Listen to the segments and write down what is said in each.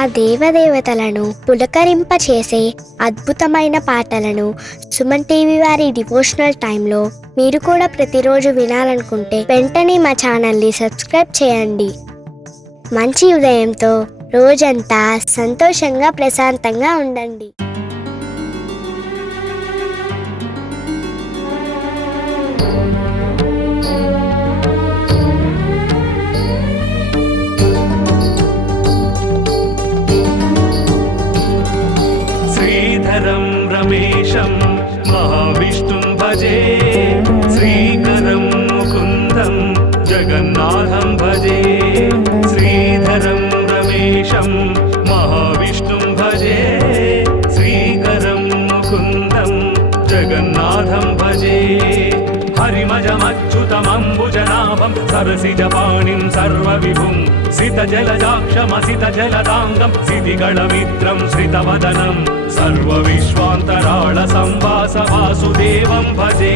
ఆ దేవదేవతలను పులకరింపచేసే అద్భుతమైన పాటలను సుమన్ టీవీ వారి డివోషనల్ టైంలో మీరు కూడా ప్రతిరోజు వినాలనుకుంటే వెంటనే మా ఛానల్ని సబ్స్క్రైబ్ చేయండి. మంచి ఉదయంతో రోజంతా సంతోషంగా ప్రశాంతంగా ఉండండి. శ్రీధరం రమేశం మహావిష్ణుం భజే, శ్రీకరం ముకుందం జగన్నాథం భజే. శ్రీధరం రమేశం మహావిష్ణుం భజే, శ్రీకరం ముకుందం జగన్నాథం భజే. హరిమజమచ్యుతమంబుజనాభం సరసిజపాణిం సర్వవిభుం, సితజలజాక్షమసితజలదాంగం సితిగళమిత్రం శ్రితవదనం, సర్వవిశ్వాంతరాళ సంవాస వాసుదేవం భజే.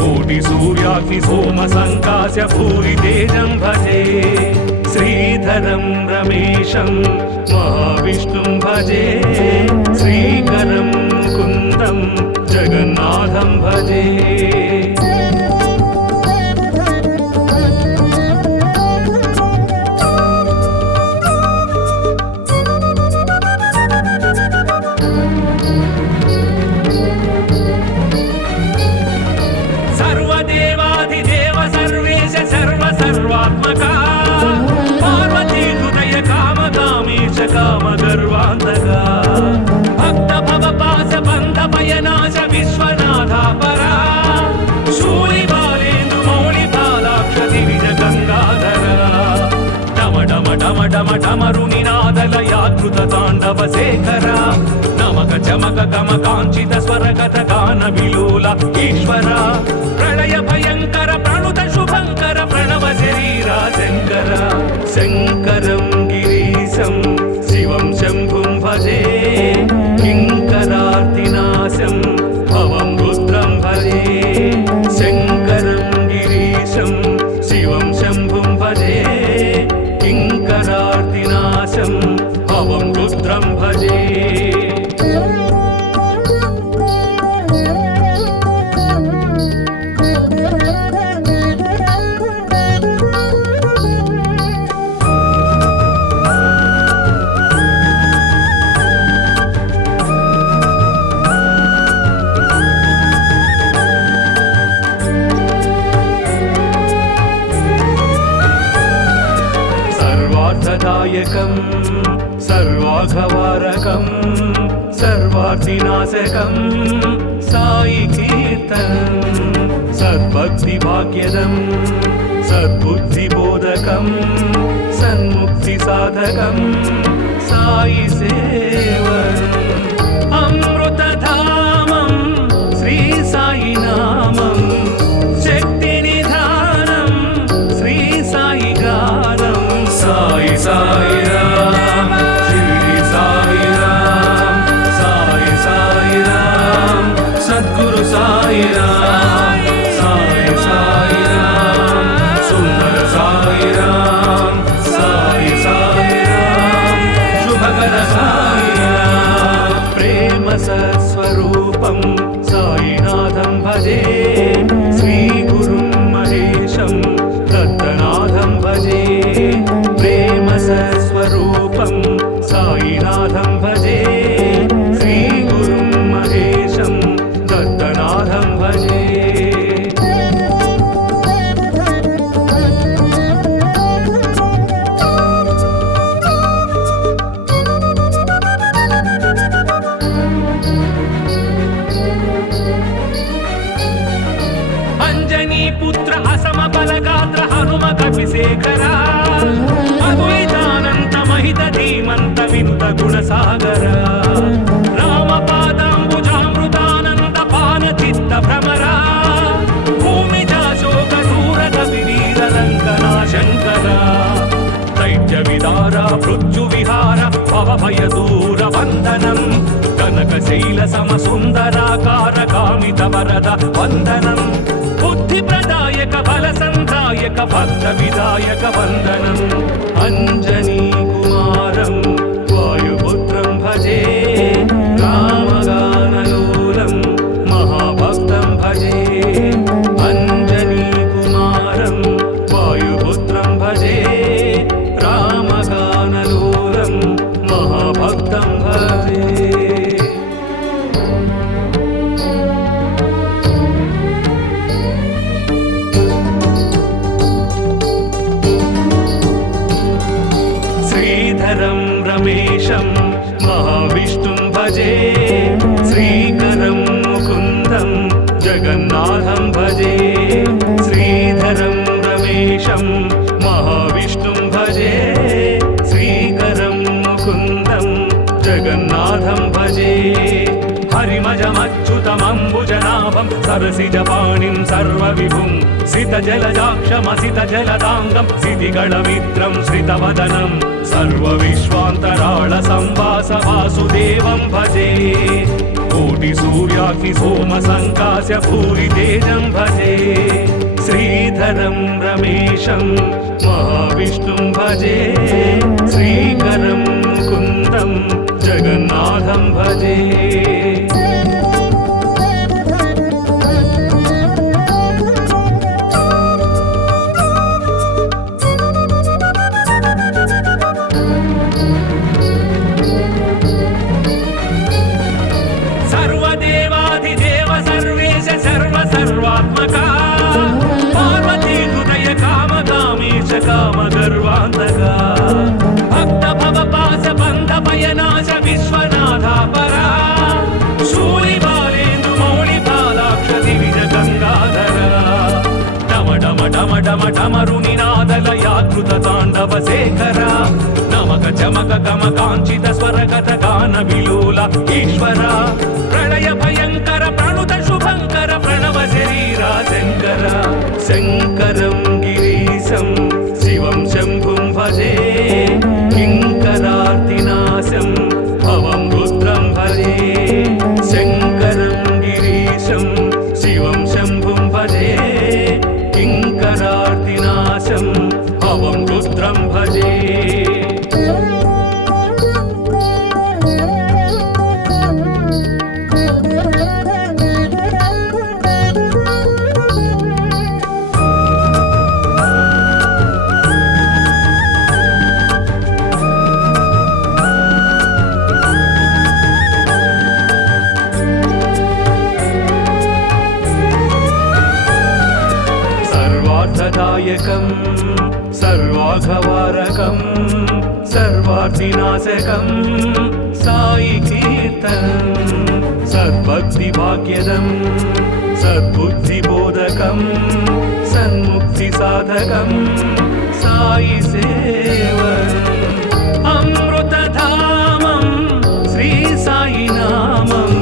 కోటి సూర్యాగ్ని సోమ సంకాశ భూరి తేజం భజే. శ్రీధరం రమేశం మహావిష్ణుం భజే, శ్రీకరం ముకుందం జగన్నాథం భజే. సర్వదేవాధిదేవ సర్వేశ సర్వసర్వాత్మకా, పార్వతీ హృదయ కామకామేశ కామగర్వాంతకా, భక్త భవపాస బంధ భయనాశ విశ్వనాథాపరా, శూలిబాలేందు మౌళి బాలాక్ష దివిజ గంగాధరా. డమ డమ డమ డమ డమరునినాదలయాకృత తాండవ శేఖరా, నమక చమక గమ కాంచిత స్వరగత గాన విలోల ఈశ్వర. ప్రళయ భయంకర ప్రణుత శుభంకర ప్రణవ శరీరా శంకర. శంకరం గిరీశం శివం శంభుం భజే, కింకరార్తినాశం భవం రుద్రం భజే. శంకరం గిరీశం శివం శంభుం భజే, కింకరార్తినాశం భవం రుద్రం భజే. సర్వార్థదాయకం సర్వాఘవారకం సర్వార్థినాశకం సాయి కీర్తనం, సద్భక్తి భాగ్యదం సద్బుద్ధిబోధకం సన్ముక్తి సాధకం సాయి సేవనం. అమృతధామం శ్రీ సాయి నామం, శక్తి నిధానం శ్రీ సాయి గానం. సాయి సాయి రామ్ షిరిడి సాయి రామ్, సాయి సాయి రామ్ సద్గురు సాయి రామ్, సాయి సాయి రామ్ సుందర సాయి రామ్, సాయి సాయి రామ్ శుభకర సాయి రామ్. ప్రేమ సస్వరూపం సాయినాథం భజే, శ్రీ గురుం మహేశం దత్తనాథం భజే. ప్రేమ సస్వరూపం సాయినాథం భజే, శ్రీ గురుం మహేశం దత్తనాథం భజే. అంజనీ పుత్ర అసమ బలగాత్ర హనుమ కపిశేఖరా, అద్వైతానంత మహిత ధీమంత వినుత గుణసాగర. రామపాదాంబుజామృతానంద పాన చిత్త భ్రమరా, భూమిజాశోక దూరద వివీర రంగనా శంకర. దైత్య విదార మృత్యు విహార భవభయ దూర వందనం, కనకశైల సమ సుందరాకార కామిత వరద వందనం. బుద్ధి ప్రదాయక బల సంధాయక భక్త విదాయక వందనం. అంజనీ కుమారం श्रीधरं रमेशं महाविष्णुं भजे श्रीकरं मुकुन्दं जगन्नाथं भजे श्रीधरं रमेशं महाविष्णुं भजे श्रीकरं मुकुन्दं जगन्नाथं भजे हरिमजमच्युतमम्बुजनाभं सरसिजपाणिं सर्वविभुं सितजलजाक्षमसितजलदाङ्गं सितिगणमित्रं श्रितवदनं सर्वविश्वान्तराळसंवासवासुदेवं भजे कोटिसूर्याग्निसोमसङ्कास्य भूरितेजं भजे श्रीधरं रमेशं महाविष्णुं भजे श्रीकरं मुकुन्दं जगन्नाथं भजे सर्वदेवाधिदेव सर्वेश सर्वसर्वात्मका पार्वती हृदय कामकामीश कामगर्वान्तका भक्त भवपास बन्ध भयनाश विश्वनाथा परा शूलिबालेन्दु मौलिपालाक्ष दिविज गङ्गाधरा डम डम डम डम डमरुनिनादलयाकृत ताण्डव शेखरा नमक चमक गम काञ्चित स्वरगत गान विलोल ईश्वरा प्रलय भयंकर प्रणुत शुभंकर प्रणव शरीरा शंकर शंकरं गिरीशं शिवं शंभुं भजे किंकरार्तिनाशं भवं रुद्रं भजे शंकरं गिरीशं शिवं शंभुं भजे किंकरार्तिनाशं भवं रुद्रं भजे सर्वार्थदायकं सर्वाघवारकं सर्वार्थिनाशकं साई कीर्तनं सद्भक्तिभाग्यदं सद्बुद्धिबोधकं सन्मुक्तिसाधकं साई सेवनम् अमृतधामं श्री साई नामं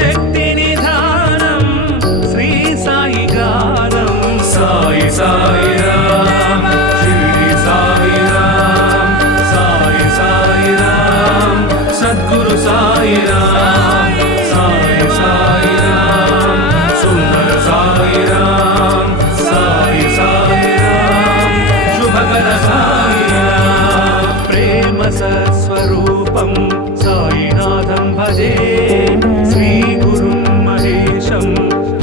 शक्तिनिधानं श्री साई गानं साई साई राम शिरडी साई राम साई साई राम सद्गुरु साई राम साई साई राम सुंदर साई राम साई साई राम शुभकर साई राम प्रेम सत्स्वरूपं साईनाथं भजे श्री गुरुं महेशं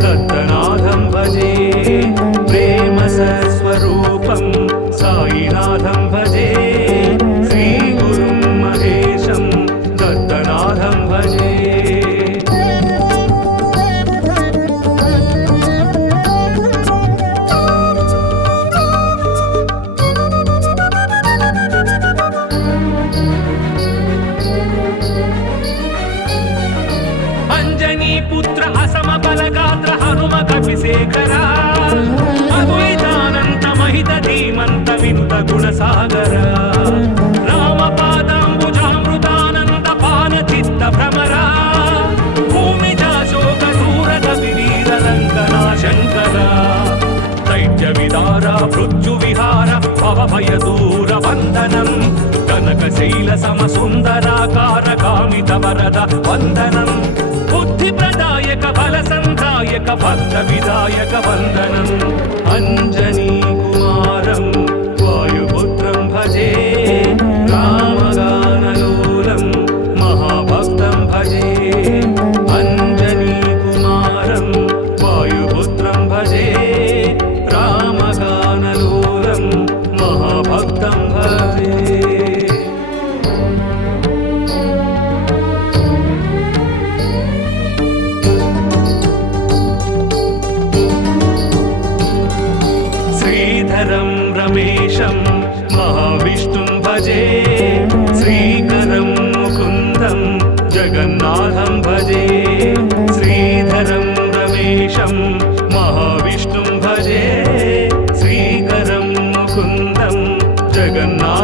दत्तनाथं भजे प्रेम सत्स्वरूपं साईनाथं भजे श्री गुरुं महेशं दत्तनाथं भजे अंजनी पुत्र असम बलगात्र हनुम कपिशेखरा अद्वैतानंत महित धीमंत विनुत गुणसागर रामपादाम्बुजामृतानंद पान चित्त भ्रमरा भूमिजा शोक दूरद विवीर रंगना शंकरा दैत्य विदारा मृत्यु विहार भव भय दूर वंदनं कनकशैल सम सुंदराकार कामित वरद वंदनं बुद्धि प्रदायक बल संधायक भक्त विदायक वंदनम् अंजनी कुमारं वायुपुत्रं भजे रामगानलोलं महाभक्तं भजे अंजनी कुमारं वायुपुत्रं भजे रामगानलोलं महाभक्तं भजे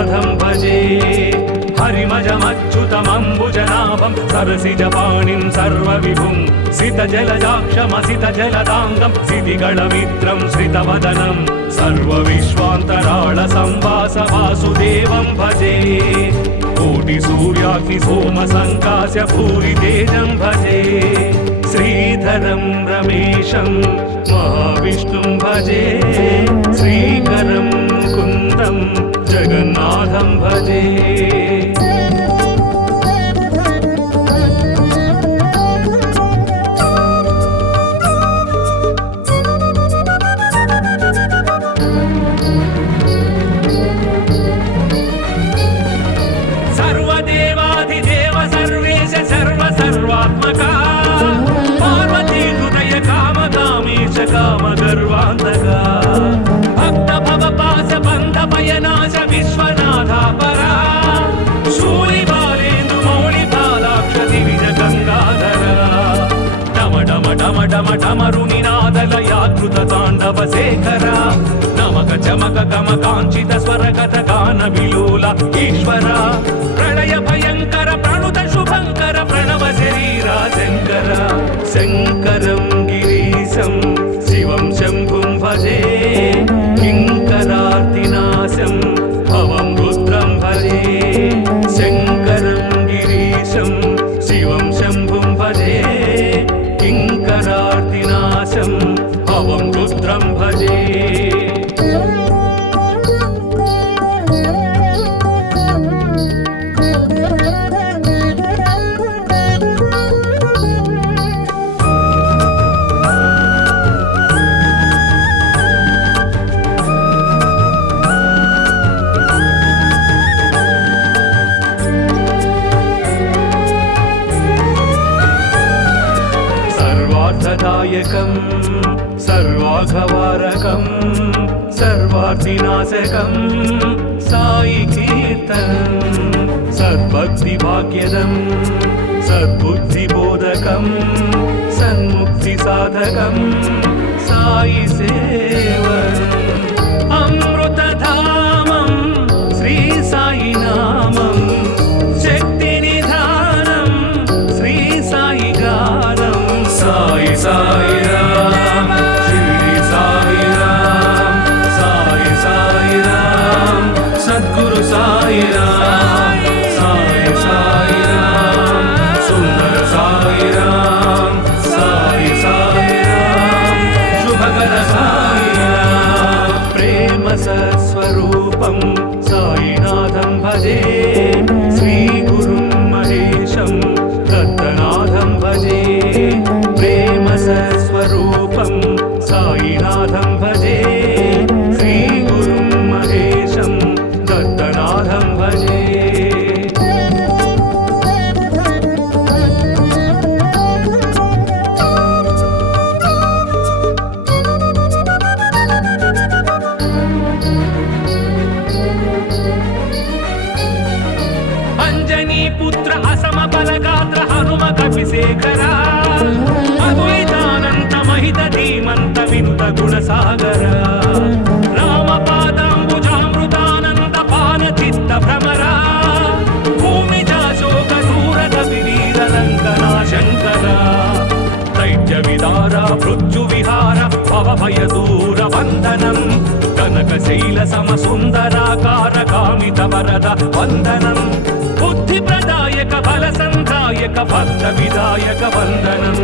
जगन्नाथं भजे हरिमजमच्युतमम्बुजनाभं सरसिजपाणिं सर्वविभुं सितजलजाक्षमसितजलदाङ्गं सितिगणमित्रं श्रितवदनं सर्वविश्वान्तराळसंवासवासुदेवं भजे कोटिसूर्याग्निसोमसङ्कास्य भूरितेजं भजे श्रीधरं रमेशं महाविष्णुं भजे श्रीकरं मुकुन्दं जगन्नाथं भजे सर्वदेवाधिदेव सर्वेश सर्वसर्वात्मका पार्वती हृदय कामकामेश कामगर्वान्तका भक्त भवपास बन्ध भयनाश विश्वनाथा परा शूलिबालेन्दु मौलिबालाक्ष दिविज गङ्गाधरा डम डम डम डम डमरुनिनादलयाकृत ताण्डव शेखरा नमक चमक गम काञ्चित स्वरगत गान विलोल ईश्वर प्रणय भयङ्कर प्रणुत शुभङ्कर प्रणव शरीरा शङ्कर शङ्करं गिरीशं शिवं शम्भुं भजे किङ्करार्तिनाशं भवं रुद्रं भजे शङ्करं गिरीशं शिवं शम्भुं भजे किङ्करार्तिनाशं भवं रुद्रं भजे सर्वार्थदायकं सर्वाघवारकं सर्वार्थिनाशकं साई कीर्तनं सद्भक्तिभाग्यदं सद्बुद्धिबोधकं सन्मुक्तिसाधकं साई सेवनम् अमृतधामं श्री साई नामं शक्तिनिधानं श्री साई गानं साई साई राम शिरडी साई राम साई साई राम सद्गुरु साई राम साई साई राम सुंदर साई राम साई साई राम शुभकर साई राम प्रेम सत्स्वरूपं साईनाथं भजे श्री गुरुं महेशं दत्तनाथं भजे प्रेम सत्स्वरूपं साईनाथं भजे श्री गुरुं महेशं दत्तनाथं भजे अंजनी पुत्र असम बलगात्र हनुम कपिशेखरा अद्वैतानंत महित धीमंत विनुत गुणसागर राम पादांबुजामृतानंद पान चित्त भ्रमरा भूमिजा शोक दूरद विवीर रंगना शंकरा दैत्य विदारा मृत्यु विहार भव भय दूर वंदनम कनक शैल सम सुंदराकार कामित वरद वंदनम बुद्धि प्रदायक बल संधायक भक्त विदायक वंदनम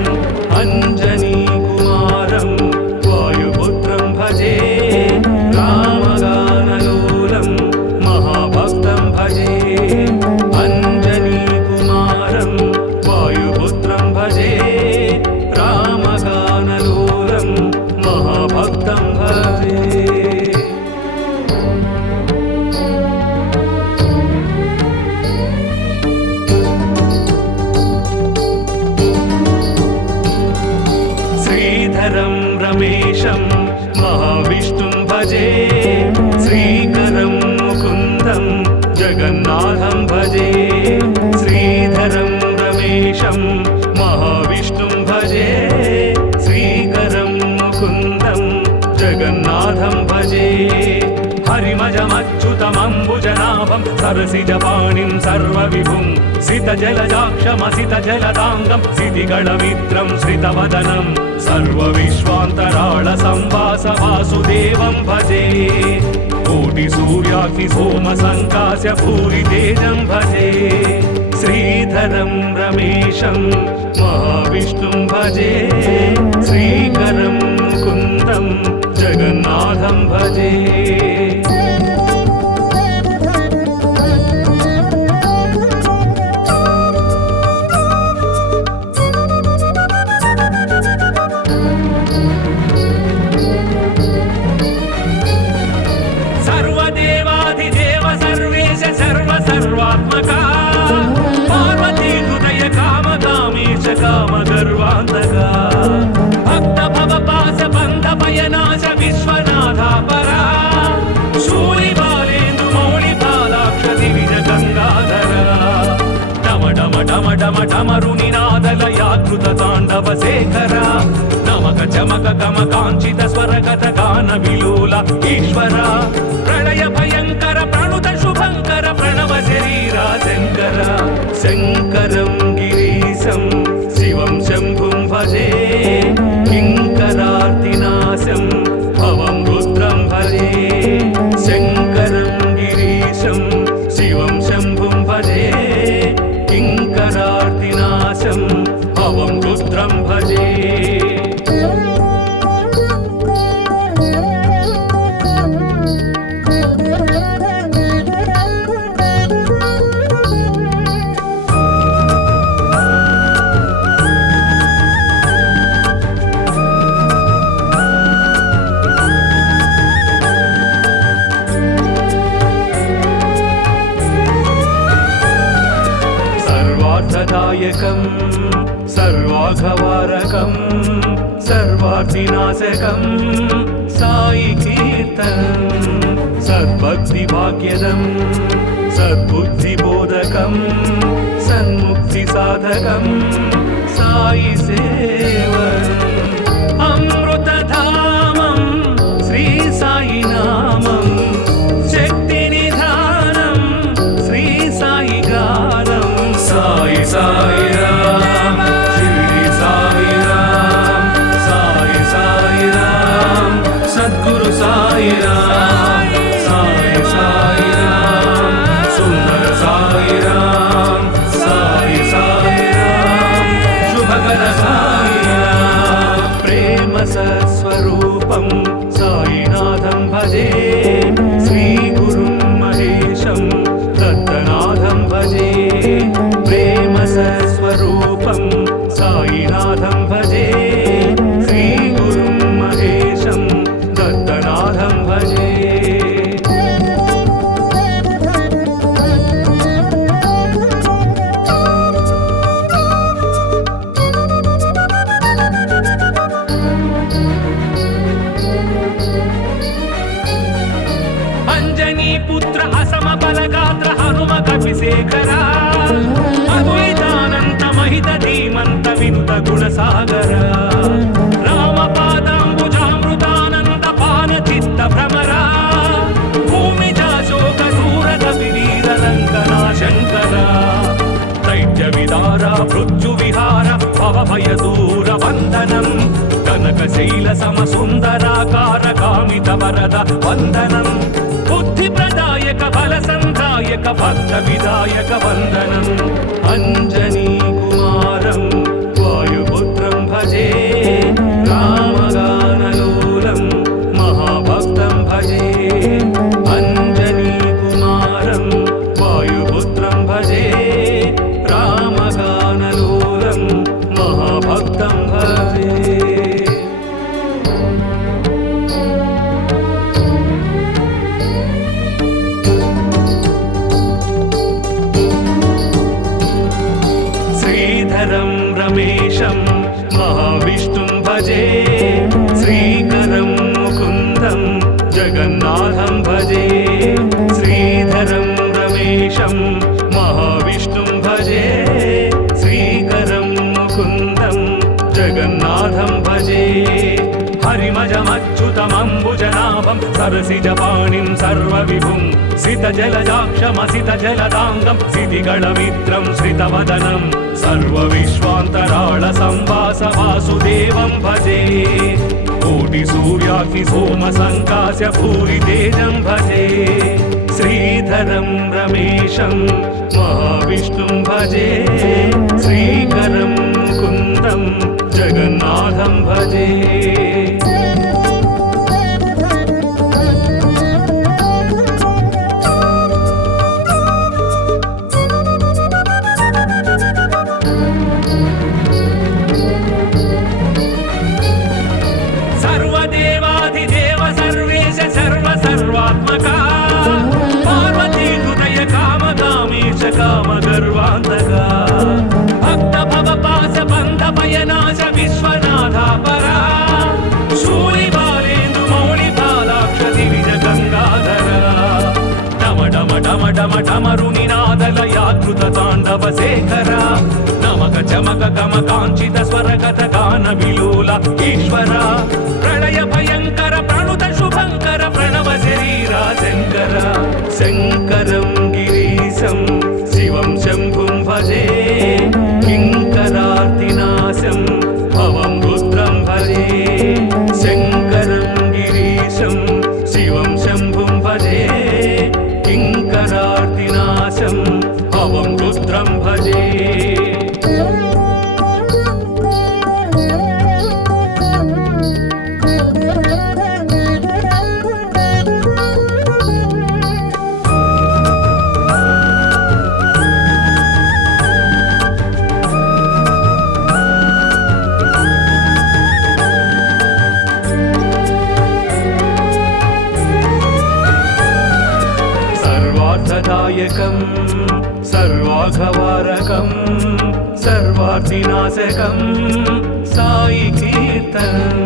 अंजनी कुमारं वायुपुत्रं भजे रामगानलोलं महाभक्तं भजे अंजनी कुमारं वायुपुत्रं भजे रामगानलोलं महाभक्तं भजे पद्मनाभं सरसिजपाणिं सर्वविभुं सितजलजाक्षमसितजलदाङ्गं सितिगणमित्रं श्रितवदनं सर्वविश्वान्तराळसंवास वासुदेवं भजे कोटिसूर्याग्निसोमसङ्कास्य भूरितेजं भजे श्रीधरं रमेशं महाविष्णुं भजे श्रीकरं मुकुन्दं जगन्नाथं भजे सर्वदेवाधिदेव सर्वेश सर्वसर्वात्मका पार्वती हृदय कामकामीश कामगर्वान्तका भक्त भवपास बन्ध भयनाश विश्वनाथा परा शूलिबालेन्दु मौलिबालाक्ष दिविज गङ्गाधरा डम डम डम डम डमरुनिनादलयाकृत ताण्डव शेखरा नमक चमक गम काञ्चित स्वरगत गान विलोल ईश्वर प्रणय भयंकर प्रणुत शुभंकर प्रणव शरीरा शंकर शंकरं गिरीशं शिवं शंभुं भजे किंकरार्तिनाशं भवं रुद्रं भजे शंकरं गिरीशं शिवं शंभुं भजे किंकरार्तिनाशं भवं रुद्रं भजे सर्वार्थदायकं सर्वाघवारकं सर्वार्थिनाशकं साई कीर्तनं सद्भक्तिभाग्यदं सद्बुद्धिबोधकं सन्मुक्तिसाधकं साई सेवनम् अमृतधामं श्री साई नामं शक्तिनिधानं श्री साई गानं साई साई राम शिरडी साई राम साई साई राम सद्गुरु साई राम साई साई राम सुंदर साई राम साई साई राम शुभकर साई राम प्रेम सत्स्वरूपं साईनाथं भजे श्री गुरुं महेशं दत्तनाथं भजे प्रेम सत्स्वरूपं साईनाथं भजे श्री गुरुं महेशं दत्तनाथं भजे अंजनी पुत्र असम बलगात्र हनुम कपिशेखरा अद्वैतानंत महित धीमंत विनुत गुणसागर रामपादाम्बुजामृतानंद पान चित्त भ्रमरा भूमिजा शोक दूरद विवीर लंकना शंकरा दैत्य विदारा मृत्यु विहार भव भय दूर वंदनम कनकशैल सम सुंदराकार कामित वरद वंदनम बुद्धि प्रदायक बल संधायक भक्त विदायक वंदनम अंजनी कुमारं वायुपुत्रं भजे रामगानलोलं महाभक्तं भजे अंजनी कुमारं वायुपुत्रं भजे रामगानलोलं महाभक्तं भजे श्रीधरं रमेशं महाविष्णुं भजे श्रीकरं मुकुन्दं जगन्नाथं भजे श्रीधरं रमेशं महाविष्णुं भजे श्रीकरं मुकुन्दं जगन्नाथं भजे हरिमजमच्युतमम्बुजनाभ सर्वतोमुखं सरसिजपाणिं सर्वविभुं सितजलजाक्षमसितजलदाङ्गं सितिगणमित्रं श्रितवदनं सर्वविश्वान्तराळसंवास वासुदेवं भजे कोटिसूर्याग्निसोमसङ्कास्य भूरितेजं भजे श्रीधरं रमेशं महाविष्णुं भजे श्रीकरं मुकुन्दं जगन्नाथं भजे सर्वदेवाधिदेव सर्वेश सर्वसर्वात्मका पार्वती हृदय कामकामेश कामगर्वान्तका भक्त भवपास बन्ध भयनाश विश्वनाथा परा शूलिबालेन्दु मौलिपालाक्ष दिविज गङ्गाधरा डम डम डम डम डमरुनिनादलयाकृत ताण्डव शेखरा नमक चमक गम काञ्चित स्वरगत गान विलोल ईश्वरा प्रलय भयंकर प्रणुत शुभंकर प्रणव शरीरा शंकर शंकरं गिरीशं शिवं शंभुं भजे किंकरार्तिनाशं भवं रुद्रं भजे शंकरं गिरीशं शिवं शंभुं भजे किंकरार्तिनाशं भवं रुद्रं भजे सर्वार्थदायकं सर्वाघवारकं सर्वार्थिनाशकं साई कीर्तनं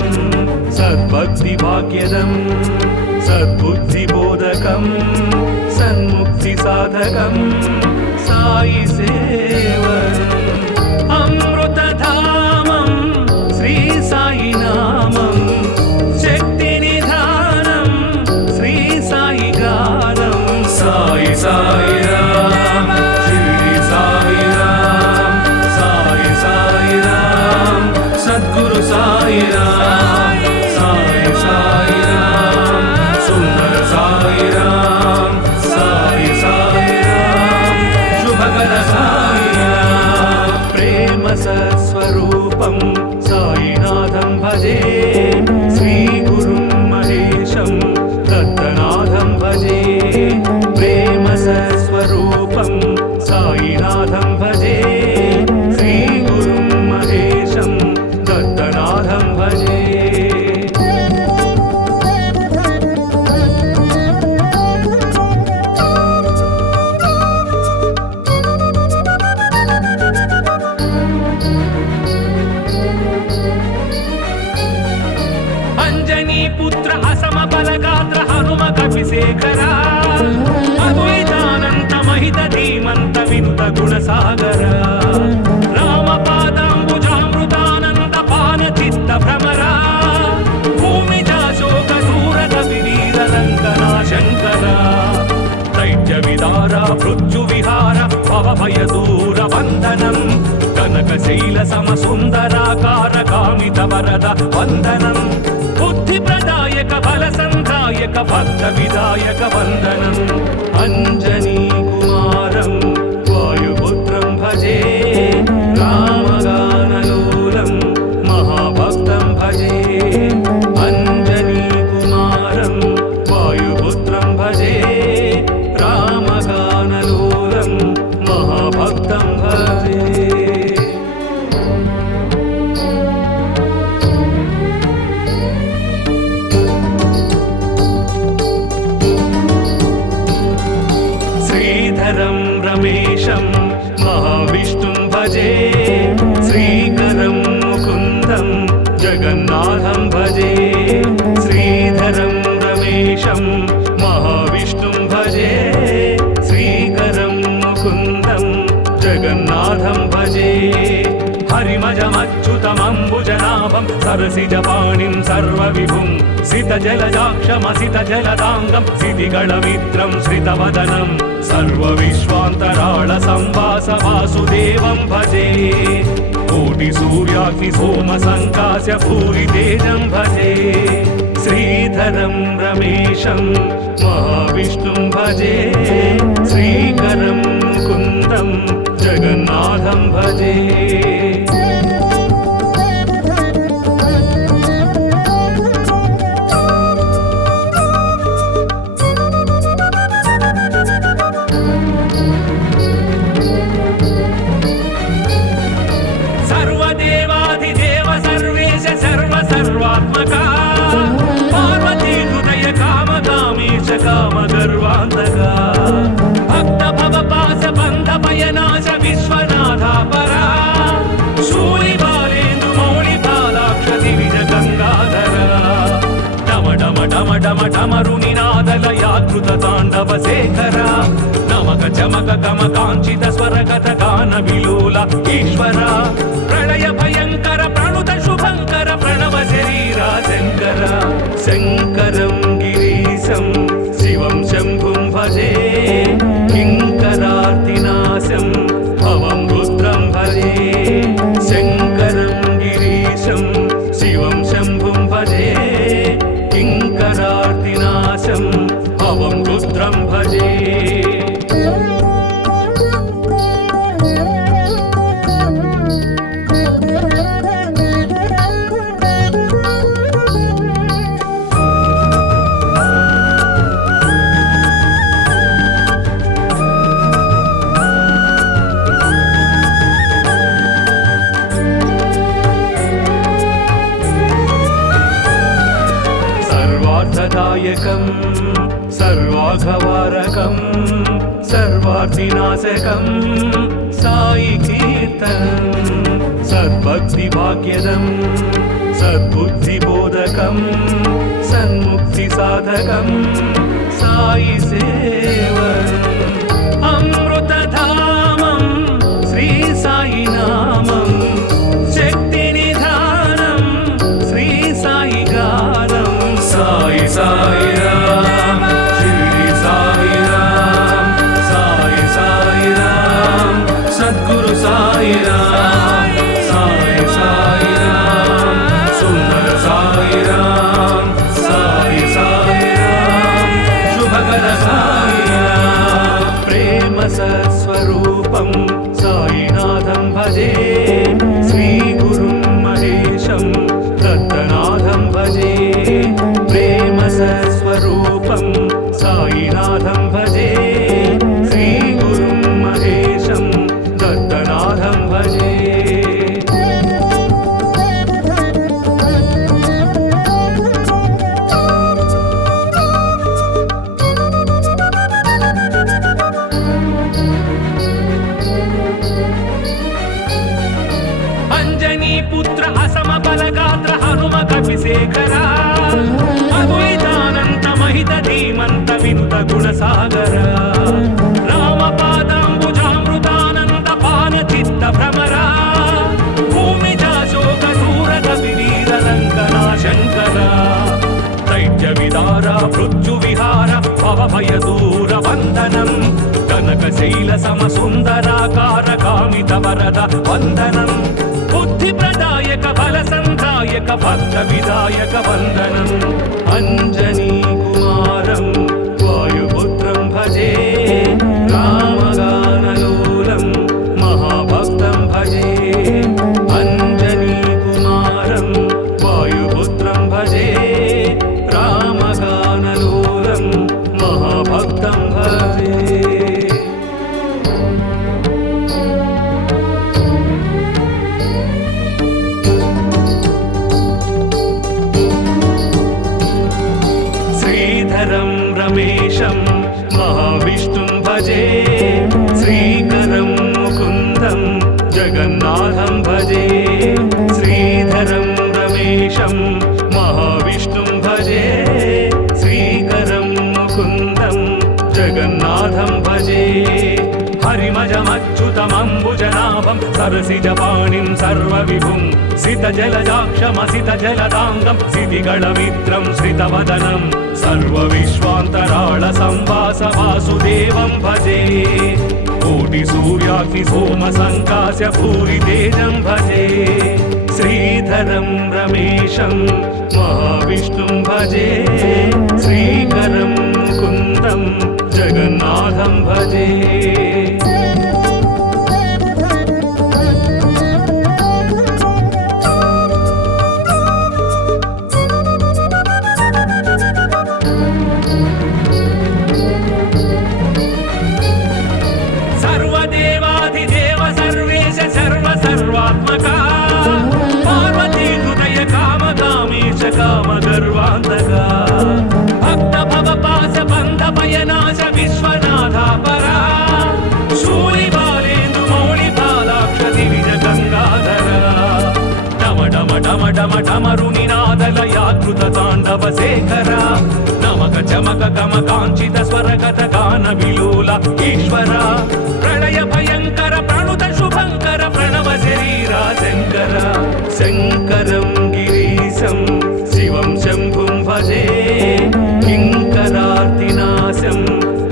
सद्भक्तिभाग्यदं सद्बुद्धिबोधकं सन्मुक्तिसाधकं साई सेवनम् अमृतधामं श्री साई नामं शक्तिनिधानं श्री साई गानं साई साई राम शिरडी साई राम साई साई राम सद्गुरु साई राम साई साई राम सुंदर साई राम साई साई राम शुभकर साई राम प्रेम सत्स्वरूपं साईनाथं भजे श्री गुरुं महेशं दत्तनाथं भजे प्रेम सत्स्वरूपं साईनाथं भजे श्री गुरुं महेशं दत्तनाथं भजे अंजनी पुत्र असम बलगात्र हनुम कपिशेखरा अद्वैतानंत महित धीमंत विनुत गुणसागर राम पादांबुजामृतानंद पान चित्त भ्रमरा भूमिजा शोक दूरद विरीर लंकना शंकरा दैत्य विदारा मृत्यु विहार भव भय दूर वंदनम कनकशैल सम सुंदराकार कामित वरद वंदनम बुद्धि प्रदायक बल संधायक भक्त विदायक वंदनम अंजनी कुमारं वायुपुत्रं भजे रामगानलोलं महाभक्तं भजे अंजनी कुमारं वायुपुत्रं भजे रामगानलोलं महाभक्तं भजे श्रीधरं रमेशं महाविष्णुं भजे श्रीकरं मुकुन्दं जगन्नाथं भजे श्रीधरं रमेशं महाविष्णुं भजे श्रीकरं जगन्नाथं भजे हरिमजमच्युतमम्बुजनाभ पद्मनाभं सरसिजपाणिं सर्वविभुं सितजलजाक्षमसितजलदाङ्गं सितिगणमित्रं श्रितवदनं सर्वविश्वान्तराळसंवास वासुदेवं भजे कोटिसूर्याग्निसोमसङ्कास्य भूरितेजं भजे श्रीधरं रमेशं महाविष्णुं भजे श्रीकरं मुकुन्दं जगन्नाथं भजे सर्वदेवाधिदेव सर्वेश सर्वसर्वात्मका पार्वती हृदय कामकामीश कामगर्वान्तका भक्त भवपास बन्ध भयनाश विश्वनाथा परा शूलिबालेन्दु मौलिबालाक्ष दिविज गङ्गाधरा डम डम डम डम डमरुनिनादलयाकृत ताण्डव शेखरा नमक चमक गम काञ्चित स्वरगत गान विलोला ईश्वरा प्रलय भयंकर प्रणुत शुभंकर प्रणव शरीरा शंकर शंकरं गिरीशं शिवं शंभुं भजे किंकरार्तिनाशं भवं रुद्रं भजे शंकरं गिरीशं शिवं शंभुं भजे किंकरार्तिनाशं भवं रुद्रं भजे सर्वार्थदायकं सर्वाघवारकं सर्वार्थिनाशकं साई कीर्तनं सद्भक्तिभाग्यदं सद्बुद्धिबोधकं सन्मुक्तिसाधकं साई सेवनम् अमृतधामं श्री साई नामं शक्तिनिधानं श्री साई गानं साई साई राम शिरडी साई राम साई साई राम सद्गुरु साई राम साई साई राम सुंदर साई राम साई साई राम शुभकर साई राम प्रेम सत्स्वरूपं साईनाथं भजे श्री गुरुं महेशं दत्तनाथं भजे प्रेम सत्स्वरूपं साईनाथं भजे श्री गुरुं महेशं दत्तनाथं भजे अंजनी पुत्र असम बलगात्र हनुम कपिशेखरा अद्वैतानंत महित धीमंत विनुत गुणसागर रामपादाम्बुजामृतानंद पान चित्त भ्रमरा भूमिजा शोक दूरद विवीर रंगना शंकरा दैत्य विदारा मृत्यु विहार भव भय दूर वंदनम कनक शैल सम सुंदराकार कामित वरद वंदनम बुद्धि प्रदायक बल संधायक भक्त विधायक वंदनम अंजनी कुमारं वायुपुत्रं भजे रामगानलोलं महाभक्तं भजे अंजनी कुमारं वायुपुत्रं भजे रामगानलोलं महाभक्तं भजे पद्मनाभं सरसिजपाणिं सर्वविभुं सितजलजाक्षमसितजलदाङ्गं सितिगणमित्रं श्रितवदनं सर्वविश्वान्तराळसंवास वासुदेवं भजे कोटिसूर्याग्निसोमसङ्कास्य भूरितेजं भजे श्रीधरं रमेशं महाविष्णुं भजे श्रीकरं मुकुन्दं जगन्नाथं भजे सर्वदेवाधिदेव सर्वेश सर्वसर्वात्मका पार्वती हृदय कामकामीश कामगर्वान्तका भक्त भवपाश बन्ध भयनाश विश्वनाथापरा शूलिबालेन्दु मौलिपालाक्ष दिविज गङ्गाधरा डम डम डम डम डमरुनिनादलयाकृत ताण्डव शेखरा नमक चमक गम काञ्चित स्वरगत गान विलोल ईश्वर प्रणय भयंकर प्रणुत शुभंकर प्रणव शरीरा शंकर शंकरं गिरीशं शिवं शंभुं भजे किंकरार्तिनाशं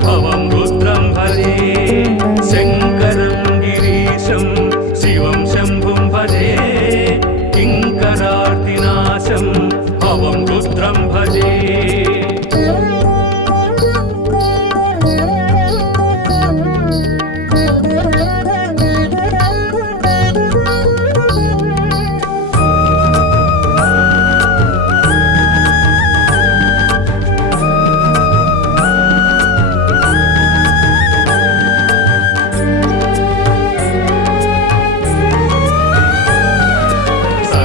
भवं रुद्रं भजे शंकरं गिरीशं शिवं शंभुं भजे किंकरार्तिनाशं भवं रुद्रं भजे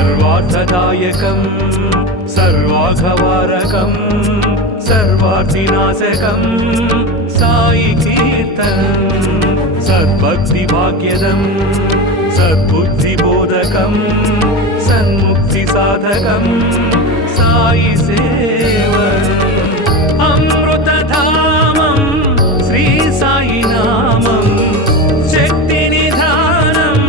सर्वार्थदायकं सर्वाघवारकं सर्वार्थिनाशकं साई कीर्तनं सद्भक्तिभाग्यदं सद्बुद्धिबोधकं सन्मुक्तिसाधकं साई सेवनम् अमृतधामं श्री साई नामं शक्तिनिधानं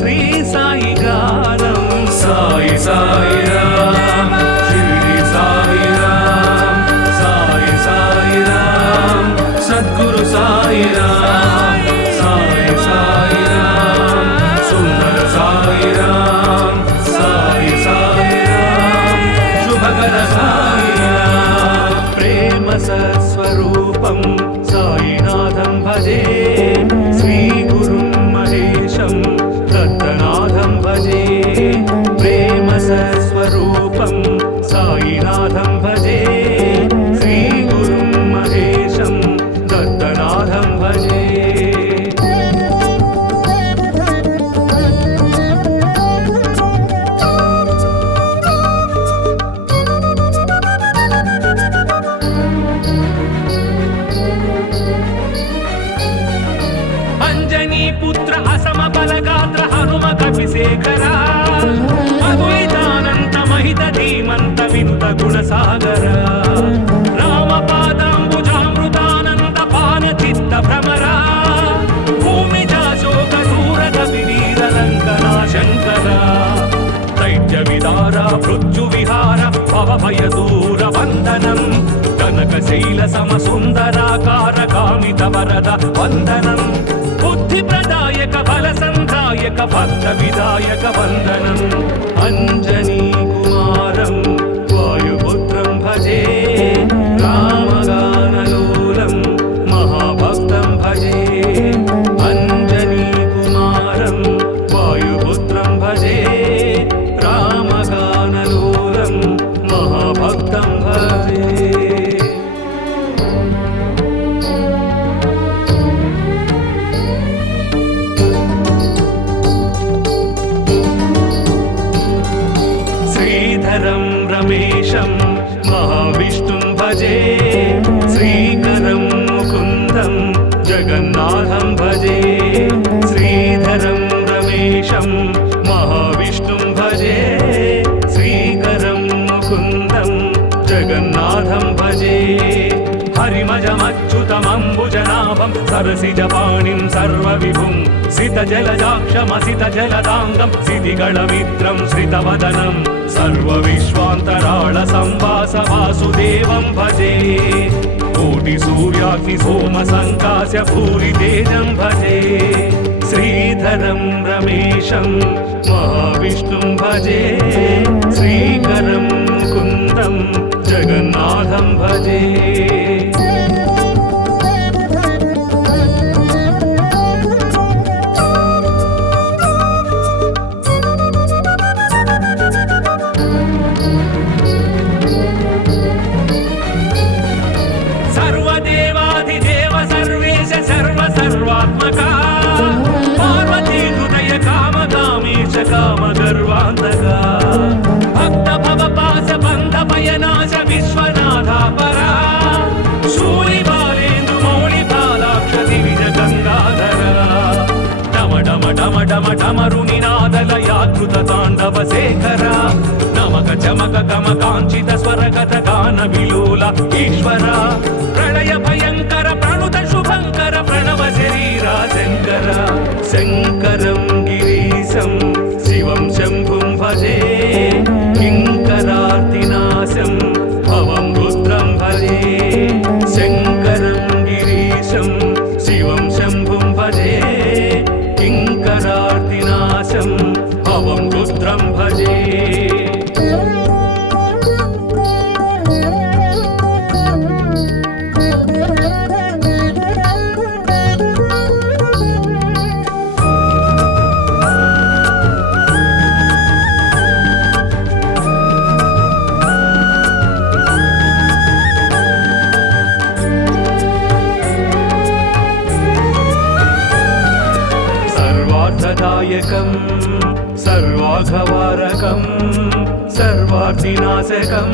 श्री साई गानं साई साई राम शिरडी साई राम साई साई राम सद्गुरु साई राम साई साई राम सुंदर साई राम साई साई राम शुभकर साई राम प्रेम सत्स्वरूपं साईनाथं भजे श्री गुरुं महेशं दत्तनाथं भजे प्रेम सत्स्वरूपं साईनाथं भजे श्री गुरुं महेशं दत्तनाथं भजे अंजनी पुत्र असम बलगात्र हनुम कपिशेखरा अद्वैतानंत महित धीमंत विनुत गुणसागर राम पादांबुजामृतानंद पान चित्त भ्रमरा भूमिजा शोक दूर कपिवीर लंकना शंकरा दैत्य विदारा मृत्यु विहार भव भय दूर वंदनं कनकशैल सम सुंदराकार कामित वरद वंदनं बुद्धि प्रदायक बल संधायक भक्त विदायक वंदनम् अंजनी कुमारं वायुपुत्रं भजे रामगानलोलं महाभक्तं भजे अंजनी कुमारं वायुपुत्रं भजे रामगानलोलं महाभक्तं भजे श्रीधरं रमेशं महाविष्णुं भजे श्रीकरं मुकुन्दं जगन्नाथं भजे श्रीधरं रमेशं महाविष्णुं भजे श्रीकरं मुकुन्दं जगन्नाथं भजे हरिमजमच्युतमम्बुजनाभं पद्मनाभं सरसिजपाणिं सर्वविभुं सितजलजाक्षमसितजलदाङ्गं सितिगणमित्रं श्रितवदनं सर्वविश्वान्तराळसंवास वासुदेवं भजे कोटिसूर्याग्निसोमसङ्कास्य भूरितेजं भजे श्रीधरं रमेशं महाविष्णुं भजे श्रीकरं मुकुन्दं जगन्नाथं भजे सर्वदेवाधिदेव सर्वेश सर्वसर्वात्मका पार्वती हृदय कामकामेश कामगर्वान्तका भक्त भवपास बन्ध भयनाश विश्वनाथा परा शूलिबालेन्दु मौलिबालाक्ष दिविज गङ्गाधरा डम डम डम डम डमरुनिनादलयाकृत ताण्डव शेखरा नमक चमक गम काञ्चित स्वरगत गान विलोल ईश्वर प्रलय भयंकर प्रणुत शुभंकर प्रणव शरीरा शंकर शंकरं गिरीशं शिवं शंभुं भजे किंकरार्तिनाशं भवं रुद्रं भजे शंकरं गिरीशं शिवं शंभुं भजे किंकरार्तिनाशं भवं रुद्रं भजे सर्वार्थदायकं सर्वाघवारकं सर्वार्थिनाशकं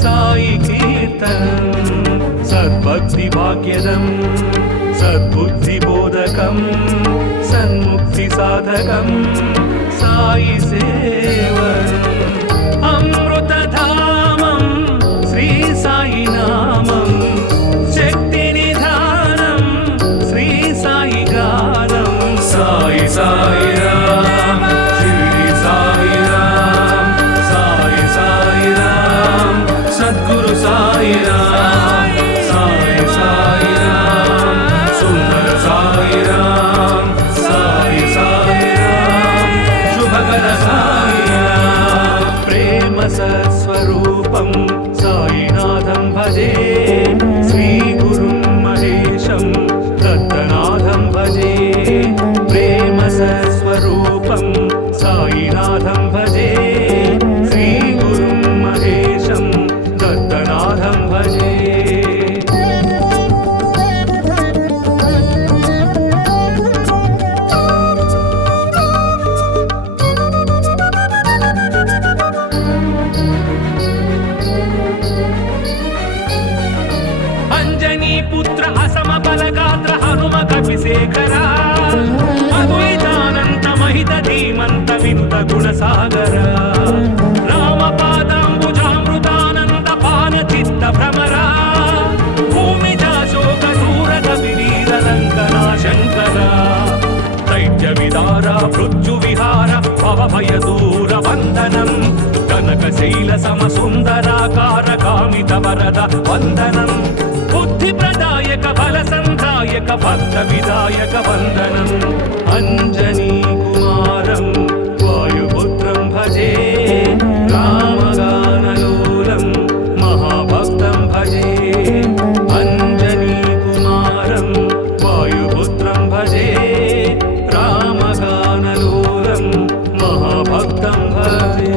साई कीर्तनं सद्भक्तिभाग्यदं सद्बुद्धिबोधकं सन्मुक्तिसाधकं साई सेवनम् अमृतधामं श्री साई नामं शक्तिनिधानं श्री साई गानं साई साई राम शिरडी साई राम साई साई राम सद्गुरु साई राम साई साई राम सुंदर साई राम साई साई राम शुभकर साई राम प्रेम सत्स्वरूपं साईनाथं भजे श्री गुरुं महेशं दत्तनाथं भजे प्रेम सत्स्वरूपं साईनाथं भजे श्री गुरुं महेशं दत्तनाथं भजे अंजनी पुत्र असम बलगात्र हनुम कपिशेखरा अद्वैतानंत महित धीमंत विनुत गुणसागर राम पादांबुजामृतानंद पान चित्त भ्रमरा भूमिजा शोक दूरद विरीर रंगना शंकरा दैत्य विदारा मृत्यु विहार भव भय दूर वंदनम कनक शैल सम सुंदराकार कामित वरद वंदनम बुद्धि प्रदायक बल संधायक भक्त विदायक वंदनम अंजनी कुमारं वायुपुत्रं भजे रामगानलोलं महाभक्तं भजे अंजनी कुमारं वायुपुत्रं भजे रामगानलोलं महाभक्तं भजे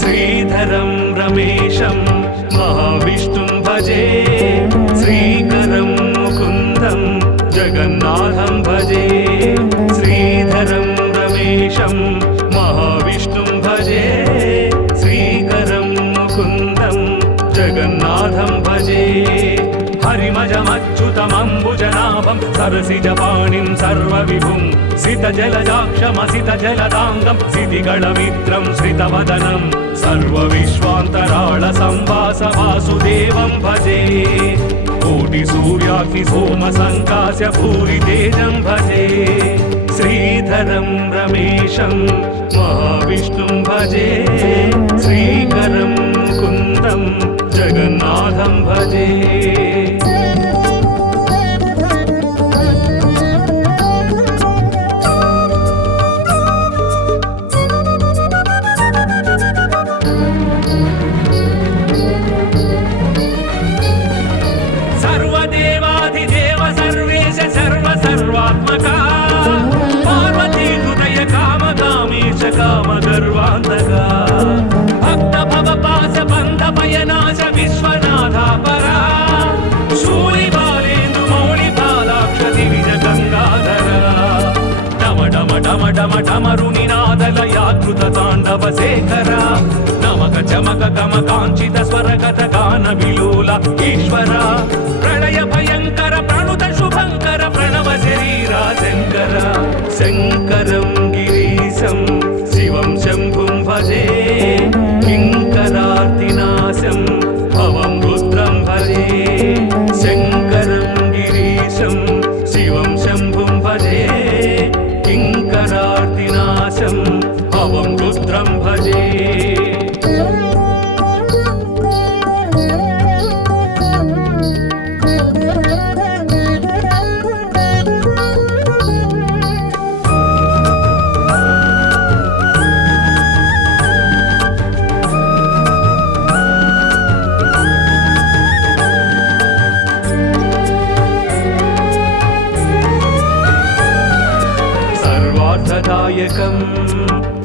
श्रीधरं रमेशं महाविष्णुं भजे श्रीकरं मुकुन्दं जगन्नाथं भजे श्रीधरं रमेशं महाविष्णुं भजे श्रीकरं मुकुन्दं जगन्नाथं भजे हरिमज हरिमजमच्युतमम्बुजनाभं सरसिजपाणिं सर्वविभुं सितजलजाक्षमसितजलदाङ्गं सितिगणमित्रं श्रितवदनं सर्वविश्वान्तराळसंवास वासुदेवं भजे कोटिसूर्याग्निसोमसङ्कास्य भूरितेजं भजे श्रीधरं रमेशं महाविष्णुं भजे श्रीकरं मुकुन्दं जगन्नाथं भजे सर्वदेवाधिदेव सर्वेश सर्वसर्वात्मका पार्वती हृदय कामकामीश कामगर्वान्तका भक्त भवपास बन्ध भयनाश विश्वनाथापरा शूलिबालेन्दु मौलिबालाक्ष दिविज गङ्गाधरा डम डम डम डम डमरुनिनादलयाकृत ताण्डव शेखरा नमक चमक गम काञ्चित स्वरगत गान विलोल ईश्वर प्रणय भयंकर प्रणुत शुभंकर प्रणव शरीरा शंकर शंकरं गिरीशं शिवं शंभुं भजे किंकरार्तिनाशं भवं रुद्रं भजे शंकरं गिरीशं शिवं शंभुं भजे किंकरार्तिनाशं भवं रुद्रं भजे सर्वार्थदायकं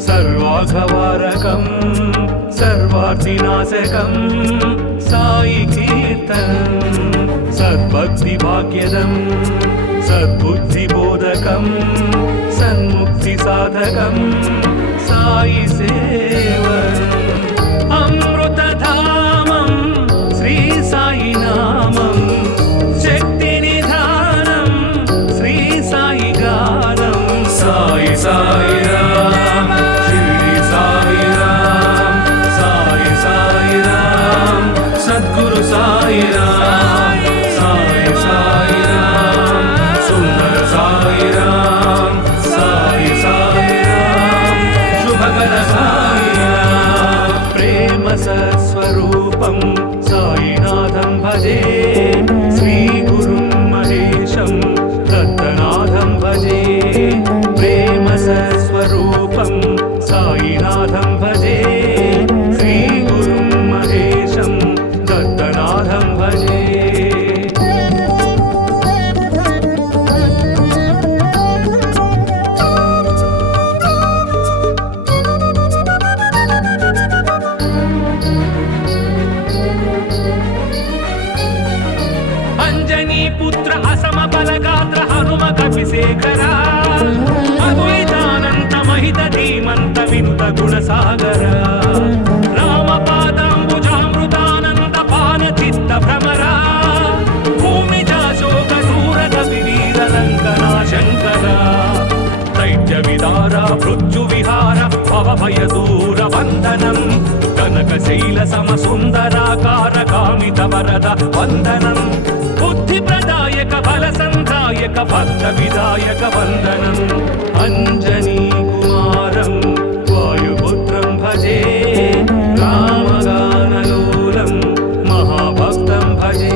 सर्वाघवारकं सर्वार्थिनाशकं साई कीर्तनं सद्भक्तिभाग्यदं सद्बुद्धिबोधकं सन्मुक्तिसाधकं साई सेवनम् अमृतधामं श्री साई नामं शक्तिनिधानं श्री साई गानं साई साई राम शिरडी साई राम साई साई राम सद्गुरु साई राम साई साई राम सुंदर साई राम साई साई राम शुभकर साई राम प्रेम सत्स्वरूपं साईनाथं भजे श्री गुरुं महेशं दत्तनाथं भजे प्रेम सत्स्वरूपं साईनाथं भजे श्री गुरुं महेशं दत्तनाथं भजे अंजनी पुत्र असम बलगात्र हनुम कपिशेखरा अद्वैतानंत महित धीमंत विनुत गुणसागर रामपादाम्बुजामृतानंद पान चित्त भ्रमरा भूमिजा शोक दूर कपिवीर लंकना शंकरा दैत्य विदारा मृत्यु विहार भव भय दूर वंदनम कनकशैल सम सुंदराकार कामित वरद वंदनम बुद्धि प्रदायक बल संधायक भक्त विदायक वंदनम अंजनी कुमारं वायुपुत्रं भजे रामगानलोलं महाभक्तं भजे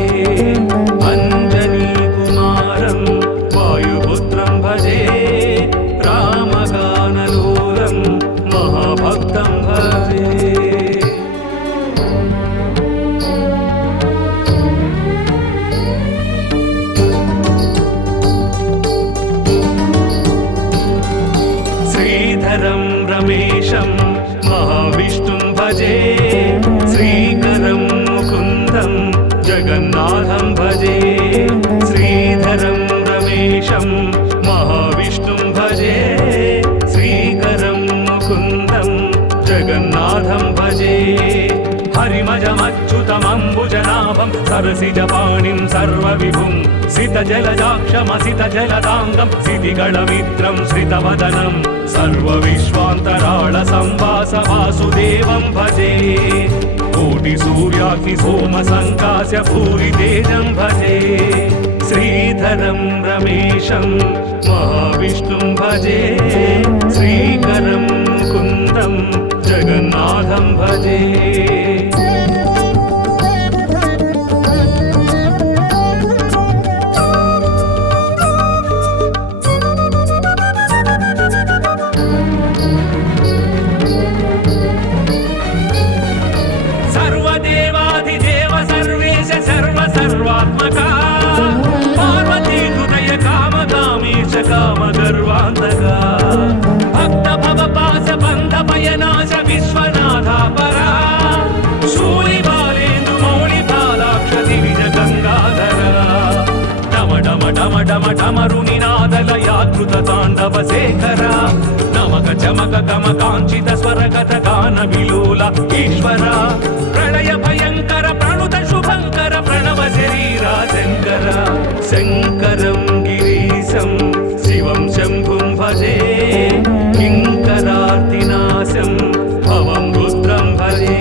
अंजनी कुमारं वायुपुत्रं भजे रामगानलोलं महाभक्तं भजे श्रीधरं रमेशं महाविष्णुं भजे श्रीकरं मुकुन्दं जगन्नाथं भजे श्रीधरं रमेशं महाविष्णुं भजे श्रीकरं मुकुन्दं जगन्नाथं भजे हरिमजमच्युतमम्बुजनाभं पद्मनाभं सरसिजपाणिं सर्वविभुं सितजलजाक्षमसितजलदाङ्गं सितिगणमित्रं श्रितवदनं सर्वविश्वान्तराळसंवास वासुदेवं भजे कोटिसूर्याग्निसोमसङ्कास्य भूरितेजं भजे श्रीधरं रमेशं महाविष्णुं भजे श्रीकरं मुकुन्दं जगन्नाथं भजे सर्वदेवाधिदेव सर्वेश सर्वसर्वात्मका पार्वती हृदय कामकामीश कामगर्वान्तका भक्त भवपास बन्ध भयनाश विश्वनाथा परा शूलिबालेन्दु मौलिपालाक्ष दिविज गङ्गाधरा डम डम डम डम डमरुनिनादलयाकृत ताण्डव शेखरा नमक चमक गम काञ्चित स्वरगत गान विलोल ईश्वरा प्रणय भयंकर प्रणुत शुभंकर प्रणव शरीरा शंकर शंकरं गिरीशं शिवं शंभुं भजे किंकरार्तिनाशं भवं रुद्रं भजे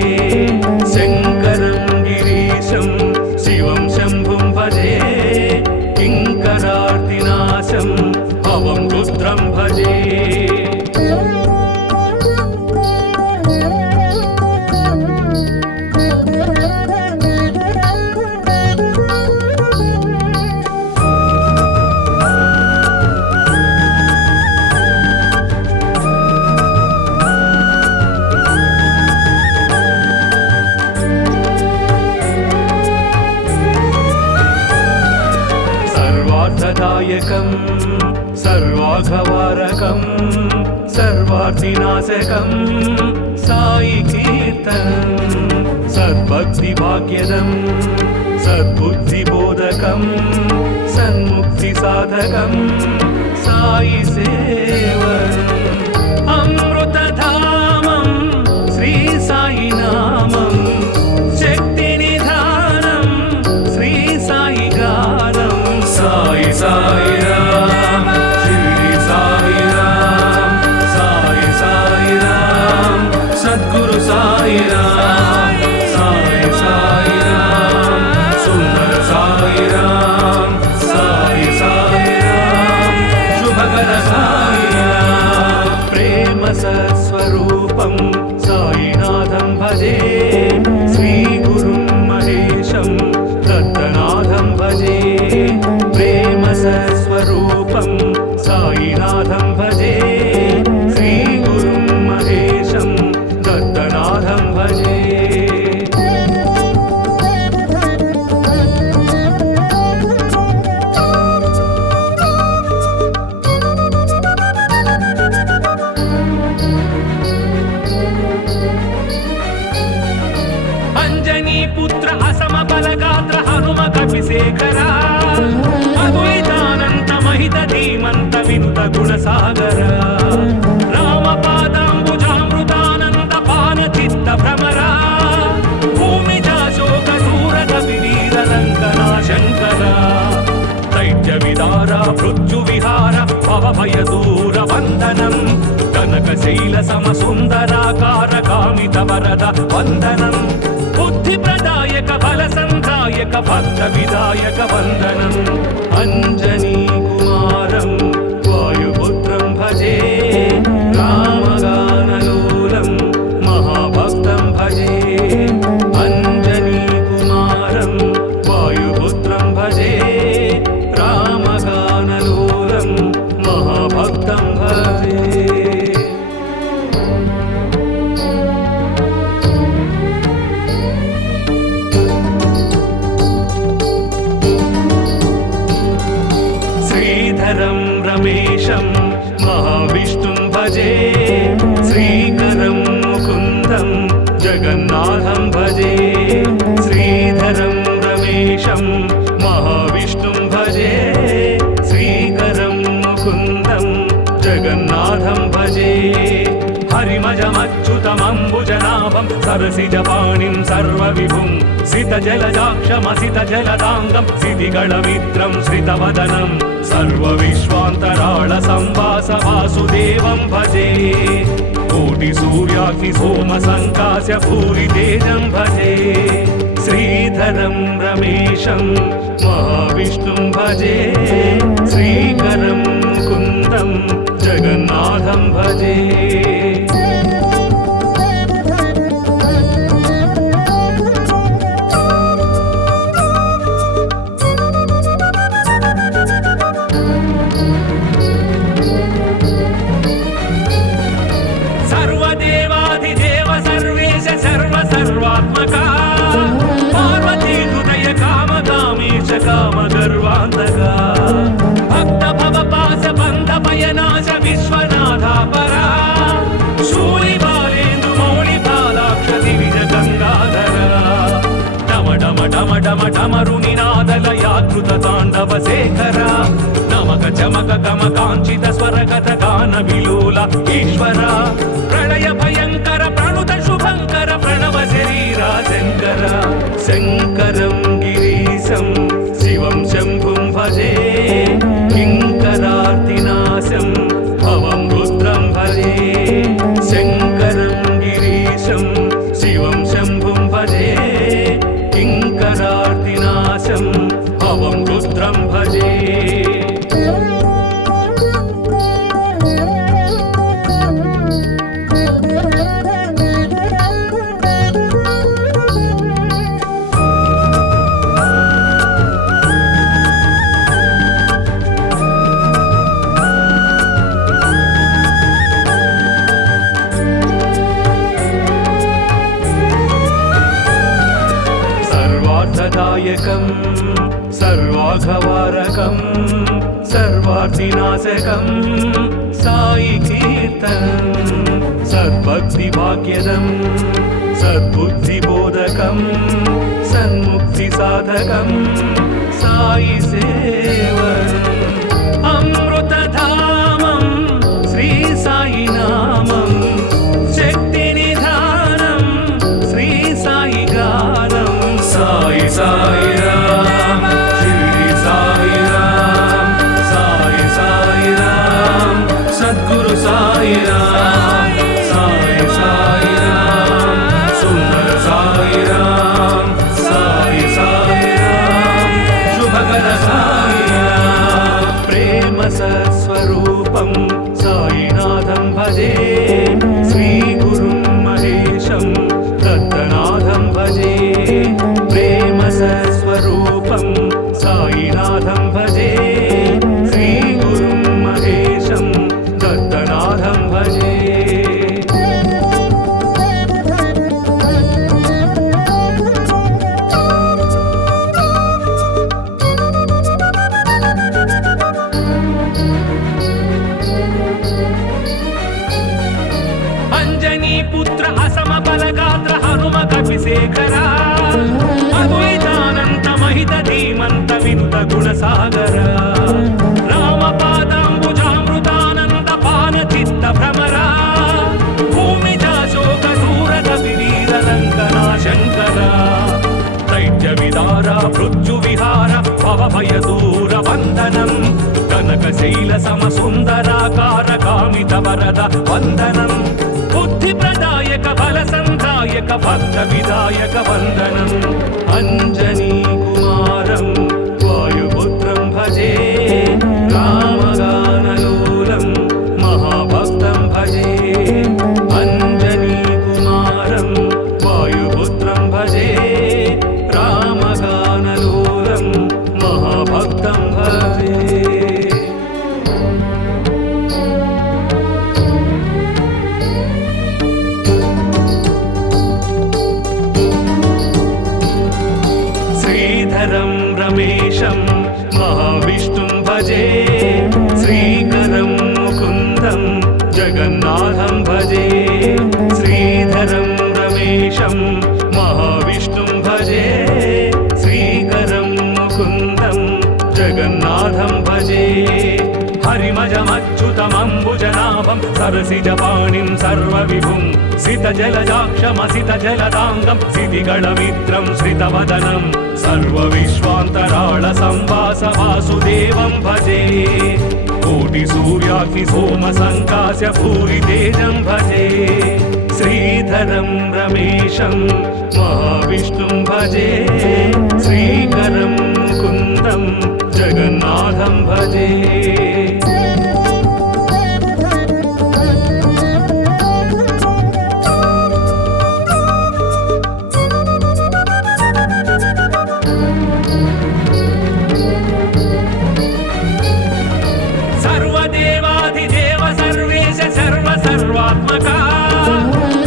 शंकरं गिरीशं शिवं शंभुं भजे किंकरार्तिनाशं भवं रुद्रं भजे सर्वार्थदायकं सर्वाघवारकं सर्वार्थिनाशकं साई कीर्तनं सद्भक्तिभाग्यदं सद्बुद्धिबोधकं सन्मुक्तिसाधकं साई सेवनम् अमृतधामं श्री साई नामं शक्तिनिधानं श्री साई गानं साई साई राम शिरडी साई राम साई साई राम सद्गुरु साई राम साई साई राम सुंदर साई राम साई साई राम शुभकर साई राम प्रेम सत्स्वरूपं साईनाथं भजे श्री गुरुं महेशं दत्तनाथं भजे प्रेम सत्स्वरूपं साईनाथं भजे श्री गुरुं महेशं दत्तनाथं भजे अंजनी पुत्र असम बलगात्र हनुम कपिशेखरा अद्वैतानंत महित धीमंत विनुत गुणसागर रामपादाम्बुजामृतानंद पान चित्त भ्रमरा भूमिजा शोक दूरत विरीर लंकना शंकरा दैत्य विदारा मृत्यु विहार भव भय दूर वंदनं कनकशैल सम सुंदराकार कामित वरद वंदनं बुद्धि प्रदायक बल संधायक भक्त विदायक वंदनम् अंजनी कुमारं वायुपुत्रं भजे रामगानलोलं महाभक्तं भजे अंजनी कुमारं वायुपुत्रं भजे रामगानलोलं महाभक्तं भजे हरिमजमच्युतमम्बुजनाभं सरसिजपाणिं सर्वविभुं सितजलजाक्षमसितजलदाङ्गं सितिगणमित्रं श्रितवदनं सर्वविश्वान्तराळसंवास वासुदेवं भजे कोटिसूर्याग्निसोमसङ्कास्य भूरितेजं भजे श्रीधरं रमेशं महाविष्णुं भजे श्रीकरं मुकुन्दं जगन्नाथं भजे सर्वदेवाधिदेव सर्वेश सर्वसर्वात्मका पार्वतीहृदय कामकामीश कामगर्वान्तका भक्तभवपास बन्धभयनाश विश्वनाथापरा शूलिबालेन्दु मौलिबालाक्ष दिविज गङ्गाधरा डम डम डम डम डमरुनिनादलयाकृत ताण्डव शेखरा नमक चमक गम काञ्चित स्वरगत गान विलोल ईश्वर प्रलय भयंकर प्रणुत शुभंकर प्रणव शरीरा शंकर शंकरं गिरीशं शिवं शंभुं भजे किंकरार्तिनाशं भवं रुद्रं भजे शंकरं गिरीशं शिवं शंभुं भजे किंकरार्तिनाशं भवं रुद्रं भजे सर्वार्थदायकं सर्वाघवारकं सर्वार्थिनाशकं साई कीर्तनं सद्भक्तिभाग्यदं सद्बुद्धिबोधकं सन्मुक्तिसाधकं साई सेवनम् अमृतधामं श्री साई नामं शक्तिनिधानं श्री साई गानं साई साई राम शिरडी साई राम साई साई राम सद्गुरु साई राम साई साई राम सुंदर साई राम साई साई राम शुभकर साई राम प्रेम सत्स्वरूपं साईनाथं भजे श्री गुरुं महेशं दत्तनाथं भजे प्रेम सत्स्वरूपं साईनाथं भजे श्री गुरुं महेशं दत्तनाथं भजे अंजनी पुत्र असम बलगात्र हनुम कपिशेखरा अद्वैतानंत महित धीमंत विनुत गुणसागर रामपादाम्बुजामृतानंद पान चित्त भ्रमरा भूमिजा शोक दूरद विवीर रंगना शंकरा दैत्य विदारा मृत्यु विहार भव भय दूर वंदनम कनकशैल सम सुंदराकार कामित वरद वंदनम बुद्धि प्रदायक बल संधायक भक्त विदायक वंदनम अंजनी कुमारं वायुपुत्रं भजे रामगानलोलं महाभक्तं भजे अंजनी कुमारं वायुपुत्रं भजे रामगानलोलं महाभक्तं भजे श्रीधरं रमेशं महाविष्णुं भजे श्रीकरं मुकुन्दं जगन्नाथं भजे श्रीधरं रमेशं महाविष्णुं भजे श्रीकरं मुकुन्दं जगन्नाथं भजे हरिमजमच्युतमम्बुजनाभं सरसि सरसिजपाणिं सर्वविभुं सितजलजाक्षमसितजलदाङ्गं सितिगणमित्रं श्रितवदनं सर्वविश्वान्तराळसंवास वासुदेवं भजे कोटिसूर्याग्निसोमसङ्कास्य भूरितेजं भजे श्रीधरं रमेशं महाविष्णुं भजे श्रीकरं मुकुन्दं जगन्नाथं भजे सर्वदेवाधिदेव सर्वेश सर्वसर्वात्मका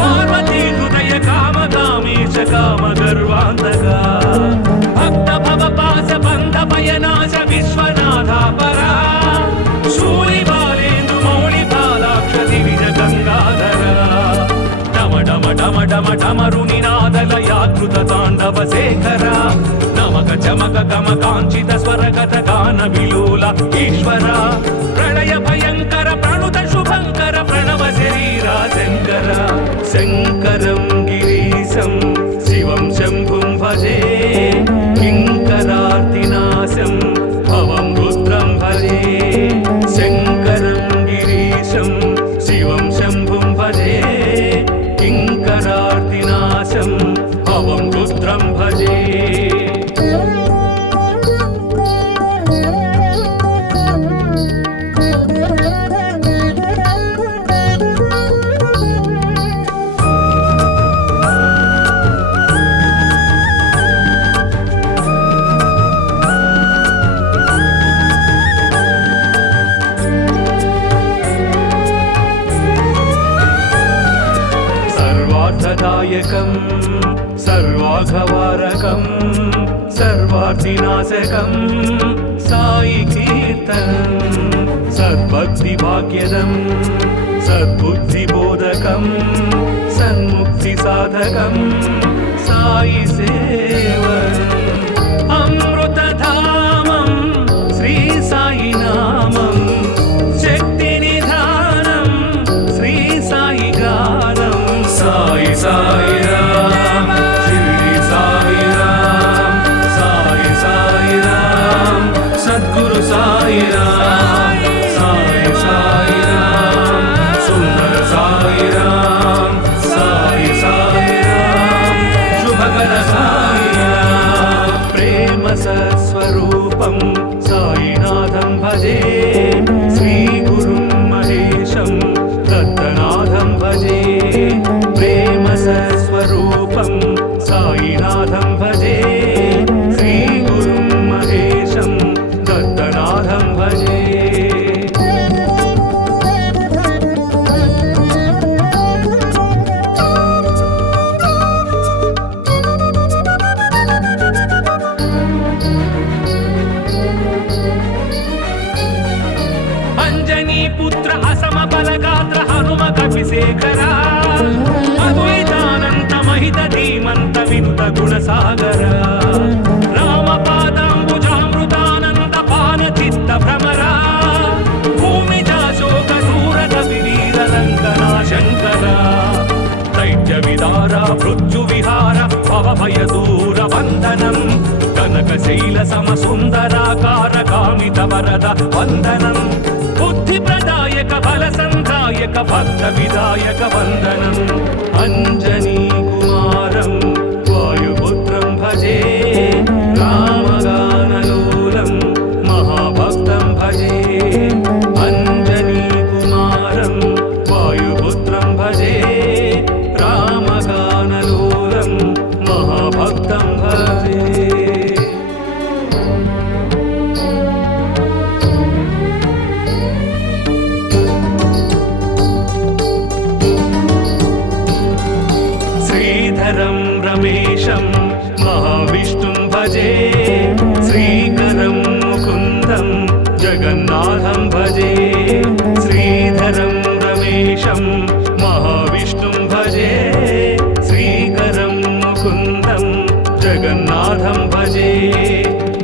पार्वती हृदय कामकामीश कामगर्वान्तका भक्त भवपास बन्ध भयनाश विश्वनाथा परा शूलिबालेन्दु मौलिपालाक्ष दिविज गङ्गाधरा डम डम डम डम डमरुनिनादलयाकृत ताण्डव शेखरा नमक चमक गम काञ्चित स्वरगत गान विलोल ईश्वरा प्रलय भयंकर प्रणुत शुभंकर प्रणव शरीरा शंकर शंकरं गिरीशं शिवं शंभुं भजे किंकरार्तिनाशं भवं रुद्रं भजे शंकरं गिरीशं शिवं शंभुं भजे किंकरार्तिनाशं भवं रुद्रं भजे सर्वार्थदायकं सर्वाघवारकं सर्वार्थिनाशकं साई कीर्तनं सद्भक्तिभाग्यदं सद्बुद्धिबोधकं सन्मुक्तिसाधकं साई सेवनम् अमृतधामं श्री साई नामं शक्तिनिधानं श्री साई गानं साई साई राम शिरडी साई राम साई साई राम सद्गुरु साई राम साई साई राम सुंदर साई राम साई साई राम शुभकर साई राम प्रेम सत्स्वरूपं साईनाथं भजे श्री गुरुं महेशं दत्तनाथं भजे प्रेम सत्स्वरूपं साईनाथं भजे श्री गुरुं महेशं दत्तनाथं भजे अंजनी पुत्र असम बलगात्र हनुम कपिशेखरा अद्वैतानंत महित धीमंत विनुत गुणसागर राम पादांबुजामृतानंद पान चित्त भ्रमरा भूमिजा शोक दूरद विवीर लंकना शंकरा दैत्य विदारा मृत्यु विहार भव भय दूर वंदनं कनकशैल सम सुंदराकार कामित वरद वंदनं बुद्धि प्रदायक बल संधायक भक्त विदायक वंदनम् अंजनी कुमारं वायुपुत्रं भजे रामगानलोलं महाभक्तं भजे अंजनी कुमारं वायुपुत्रं भजे रामगानलोलं महाभक्तं भजे श्रीधरं रमेशं महाविष्णुं भजे श्रीकरं मुकुन्दं जगन्नाथं भजे श्रीधरं रमेशं महाविष्णुं भजे श्रीकरं मुकुन्दं जगन्नाथं भजे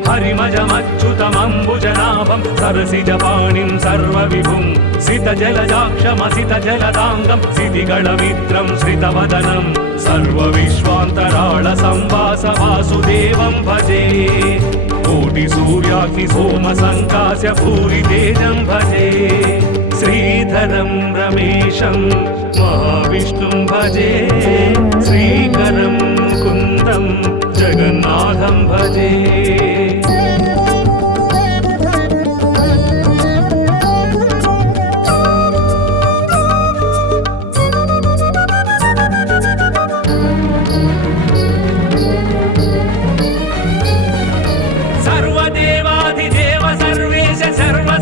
हरिमजमच्युतमम्बुजनाभं सरसिजपाणिं सर्वविभुं सितजलजाक्षमसितजलदाङ्गं सितिगणमित्रं श्रितवदनं सर्वविश्वान्तराळ संवास वासुदेवं भजे कोटिसूर्याग्निसोमसङ्कास्य भूरितेजं भजे श्रीधरं रमेशं महाविष्णुं भजे श्रीकरं मुकुन्दं जगन्नाथं भजे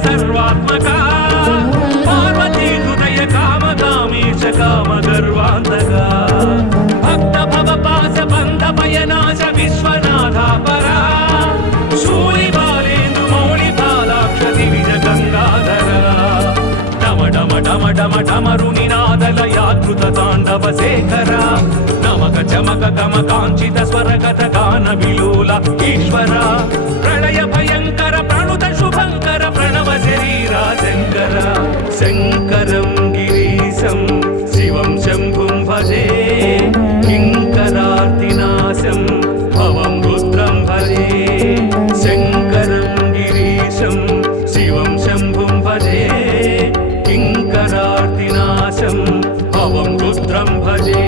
सर्वात्मका पार्वती हृदय कामकामीश कामगर्वान्तका भक्त भवपास बन्ध भयनाश विश्वनाथा परा शूलिबालेन्दु मौलिबालाक्ष दिविज गङ्गाधरा डम डम डम डम डमरुनिनादलयाकृत ताण्डव शेखरा नमक चमक गम काञ्चित स्वरगत गान विलोल ईश्वरा प्रलय भयङ्कर प्रणुत शुभङ्कर प्रणव शरीरा शङ्कर शङ्करं गिरीशं शिवं शम्भुं भजे किङ्करार्तिनाशं भवं रुद्रं भजे शङ्करं गिरीशं शिवं शम्भुं भजे किङ्करार्तिनाशं भवं रुद्रं भजे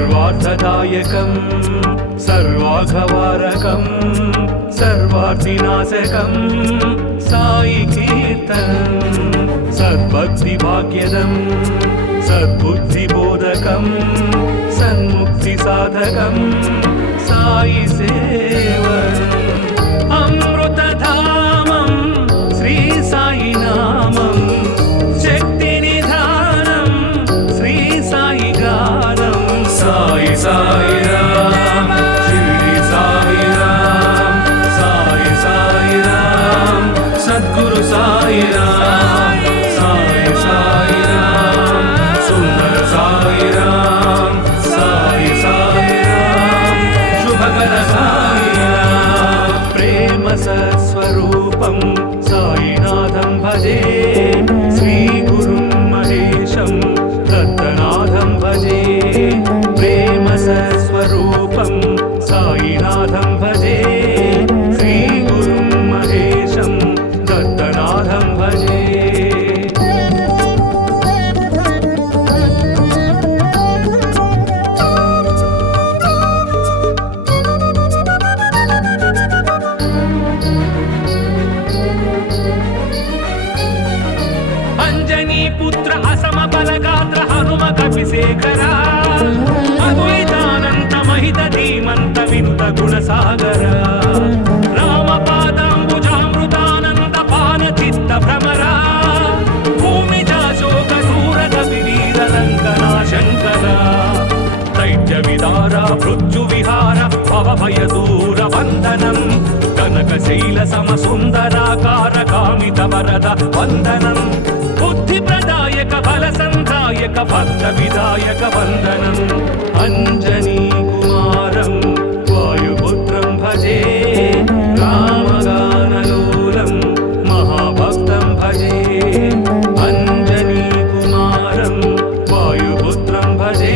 सर्वार्थदायकं सर्वाघवारकं सर्वार्थिनाशकं साई कीर्तनं सद्भक्तिभाग्यदं सद्बुद्धिबोधकं सन्मुक्तिसाधकं साई सेवनम् अमृतधामं श्री साई नामं शक्तिनिधानं श्री साई गानं साई साई राम शिरडी साई राम साई साई राम सद्गुरु साई राम साई साई राम सुंदर साई राम साई साई राम शुभकर साई राम प्रेम सत्स्वरूपं साईनाथं भजे श्री गुरुं महेशं दत्तनाथं भजे प्रेम सत्स्वरूपं साईनाथं भजे श्री गुरुं महेशं दत्तनाथं भजे अंजनी पुत्र असम बलगात्र हनुम कपिशेखरा अद्वैतानंत महित धीमंत विनुत गुणसागर राम पादांबुजामृतानंद पान चित्त भ्रमरा भूमिजा शोक दूरद विवीर लंकना शंकरा दैत्य विदारा मृत्यु विहार भव भय दूर वंदनम कनक शैल सम सुंदराकार कामित वरद वंदनम बुद्धि प्रदायक बल संधायक भक्त विदायक वंदनम अंजनी कुमारं वायुपुत्रं भजे रामगानलोलं महाभक्तं भजे अंजनी कुमारं वायुपुत्रं भजे